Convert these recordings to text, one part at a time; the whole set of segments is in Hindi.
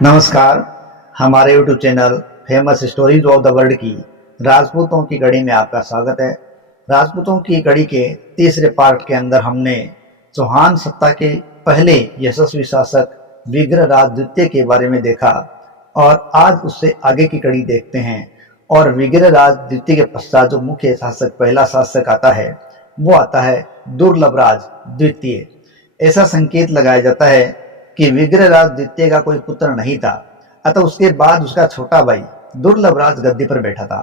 नमस्कार। हमारे YouTube channel famous stories of the world की राजपूतों की कड़ी में आपका स्वागत है। राजपूतों की कड़ी के तीसरे पार्ट के अंदर हमने चौहान सत्ता के पहले यशस्वी शासक विग्रहराज द्वितीय के बारे में देखा और आज उससे आगे की कड़ी देखते हैं। और विग्रहराज द्वितीय के पश्चात जो मुख्य शासक पहला शासक आता है वो आता है दुर्लभराज द्वितीय। ऐसा संकेत लगाया जाता है कि विग्रहराज द्वितीय का कोई पुत्र नहीं था, अतः उसके बाद उसका छोटा भाई दुर्लभराज गद्दी पर बैठा था।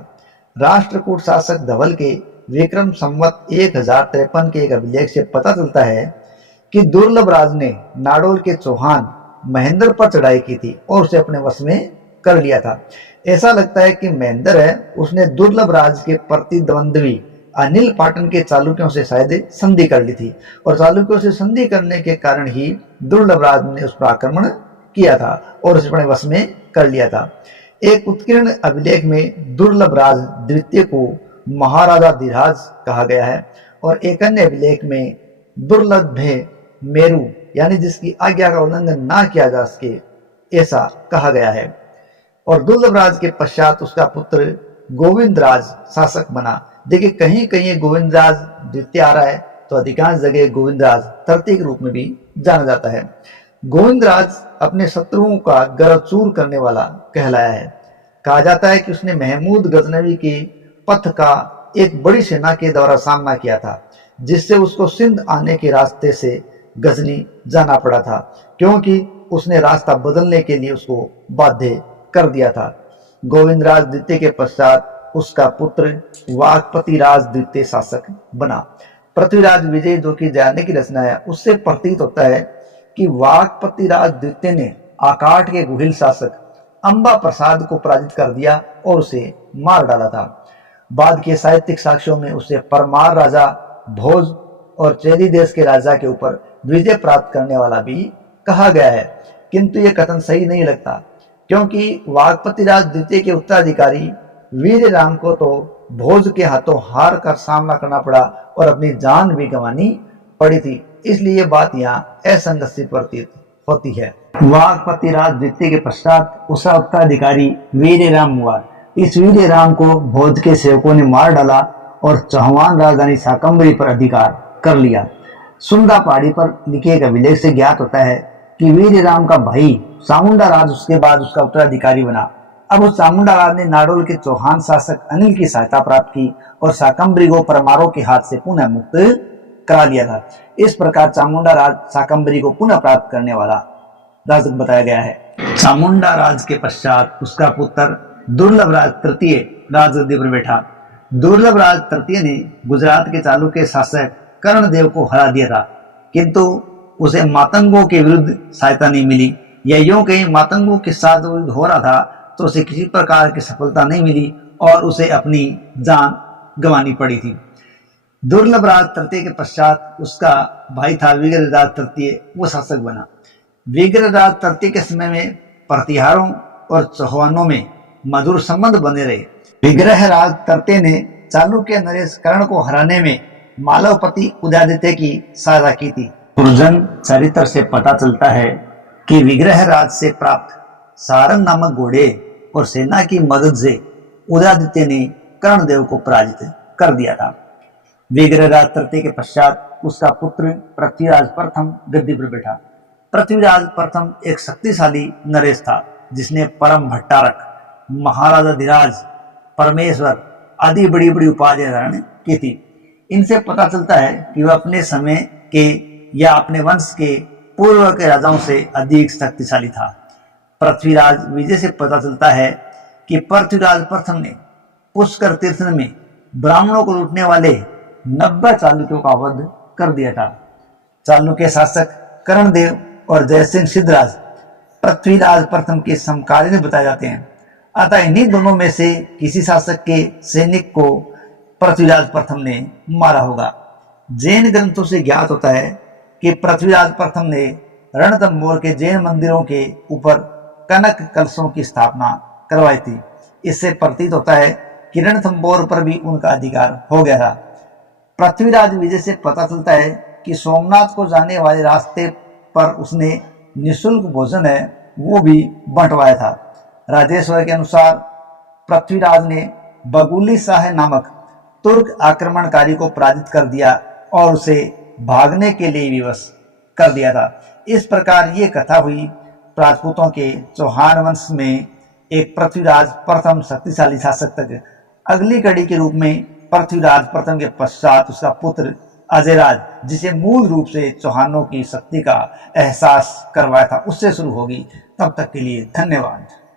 राष्ट्रकूट शासक धवल के विक्रम संवत 1053 के एक अभिलेख से पता चलता है कि दुर्लभराज ने नाडोल के चौहान महेंद्र पर चढ़ाई की थी और उसे अपने वश में कर लिया था। ऐसा लगता है कि महेंद्र है उसने दुर्लभराज के प्रतिद्वंद्वी अनिल पाटन के चालुक्यों से शायद संधि कर ली थी और चालुक्यों से संधि करने के कारण ही दुर्लभराज ने उस पर आक्रमण किया था और उसे अपने वश में कर लिया था। एक उत्कीर्ण अभिलेख में दुर्लभराज द्वितीय को महाराजा धीराज कहा गया है और एक अन्य अभिलेख में दुर्लभ मेरु यानी जिसकी आज्ञा का उल्लंघन ना किया जा सके ऐसा कहा गया है। और दुर्लभराज के पश्चात उसका पुत्र गोविंदराज शासक बना। देखिए कहीं कहीं गोविंदराज द्वितीय आ रहा है तो अधिकांश जगह गोविंदराज तृतीय के रूप में भी जाना जाता है। गोविंदराज अपने शत्रुओं का गर्व चूर करने वाला कहलाया है। कहा जाता है कि उसने महमूद गजनवी के पथ का एक बड़ी सेना के द्वारा सामना किया था जिससे उसको सिंध आने के रास्ते से गजनी जाना पड़ा था क्योंकि उसने रास्ता बदलने के लिए उसको बाध्य कर दिया था। गोविंदराज द्वितीय के पश्चात उसका पुत्र वाकपतिराज द्वितीय शासक बना। पृथ्वीराज विजय जो कि जयाने की रचना है उससे प्रतीत होता है कि वाकपतिराज द्वितीय ने आकाट के गुहिल शासक अंबा प्रसाद को पराजित कर दिया और उसे मार डाला था। बाद के साहित्यिक साक्ष्यों में उसे परमार राजा भोज और चेरी देश के राजा के ऊपर विजय प्राप्त करने वाला भी कहा गया है, किंतु यह कथन सही नहीं लगता क्योंकि वाकपतिराज द्वितीय के उत्तराधिकारी वीर राम को तो भोज के हाथों हार कर सामना करना पड़ा और अपनी जान भी गंवानी पड़ी थी, इसलिए ये बात यहाँ असंगत सी प्रतीत होती है। वाकपतिराज द्वितीय के पश्चात उसका उत्तराधिकारी वीर राम हुआ। इस वीर राम को भोज के सेवकों ने मार डाला और चौहान राजधानी शाकंभरी पर अधिकार कर लिया। सुंदा पहाड़ी पर लिखे एक अभिलेख से ज्ञात होता है कि वीर राम का भाई चामुंडा राज उसके बाद उसका उत्तराधिकारी बना। अब उस चामुंडा राज ने नाडोल के चौहान शासक अनिल की सहायता प्राप्त की और शाकंभरी को परमारों के हाथ से पुनः मुक्त करा लिया था। इस प्रकार चामुंडा राज शाकंभरी को पुनः प्राप्त करने वाला राज बताया गया है। चामुंडा राज के पश्चात उसका पुत्र दुर्लभराज तृतीय राजगद्दी पर बैठा। दुर्लभराज तृतीय ने गुजरात के चालुक्य शासक कर्णदेव को हरा दिया था, किंतु उसे मातंगों के विरुद्ध सहायता नहीं मिली, या यूं कहीं मातंगों के साथ युद्ध हो रहा था तो उसे किसी प्रकार की सफलता नहीं मिली और उसे अपनी जान गंवानी पड़ी थी। दुर्लभराज तृतीय के पश्चात उसका भाई था विग्रहराज तृतीय, वो शासक बना। विग्रहराज तृतीय के समय में प्रतिहारों और चौहानों में मधुर संबंध बने रहे। विग्रहराज तृतीय ने चालुक्य नरेश कर्ण को हराने में मालवपति उदयादित्य की सहायता की थी। पुरजन चरित्र से पता चलता है कि विग्रहराज से प्राप्त सारंग नामक घोड़े और सेना की मदद से उदयादित्य ने कर्णदेव को पराजित कर दिया था। विग्रहराज तृतीय के पश्चात उसका पुत्र पृथ्वीराज प्रथम गद्दी पर बैठा। पृथ्वीराज प्रथम एक शक्तिशाली नरेश था जिसने परम भट्टारक, महाराजा धीराज, परमेश्वर आदि बड़ी बड़ी उपाधियां धारण की थी। इनसे पता चलता है कि वह अपने समय के या अपने वंश के पूर्व के राजाओं से अधिक शक्तिशाली था। पृथ्वीराज विजय से पता चलता है कि पृथ्वीराज प्रथम ने पुष्कर तीर्थ में ब्राह्मणों को लूटने वाले 90 चालुक्यों का वध कर दिया था। चालुक्य शासक कर्णदेव और जयसिंह सिद्धराज पृथ्वीराज प्रथम के समकालीन बताए जाते हैं, अतः इन्हीं दोनों में से किसी शासक के सैनिक को पृथ्वीराज प्रथम ने मारा होगा। जैन ग्रंथों से ज्ञात होता है कि पृथ्वीराज प्रथम ने रणथंबोर के जैन मंदिरों के ऊपर कनक कलशों की स्थापना करवाई थी। इससे प्रतीत होता है कि रणथंबोर पर भी उनका अधिकार हो गया था। पृथ्वीराज विजय से पता चलता है कि सोमनाथ को जाने वाले रास्ते पर उसने निःशुल्क भोजन है वो भी बंटवाया था। राजेश्वर के अनुसार पृथ्वीराज ने बगुली शाह नामक तुर्क आक्रमणकारी को पराजित कर दिया और उसे भागने के लिए विवश कर दिया था। इस प्रकार ये कथा हुई राजपूतों के चौहान वंश में एक पृथ्वीराज प्रथम शक्तिशाली शासक तक। अगली कड़ी के रूप में पृथ्वीराज प्रथम के पश्चात उसका पुत्र अजयराज, जिसे मूल रूप से चौहानों की शक्ति का एहसास करवाया था, उससे शुरू होगी। तब तक के लिए धन्यवाद।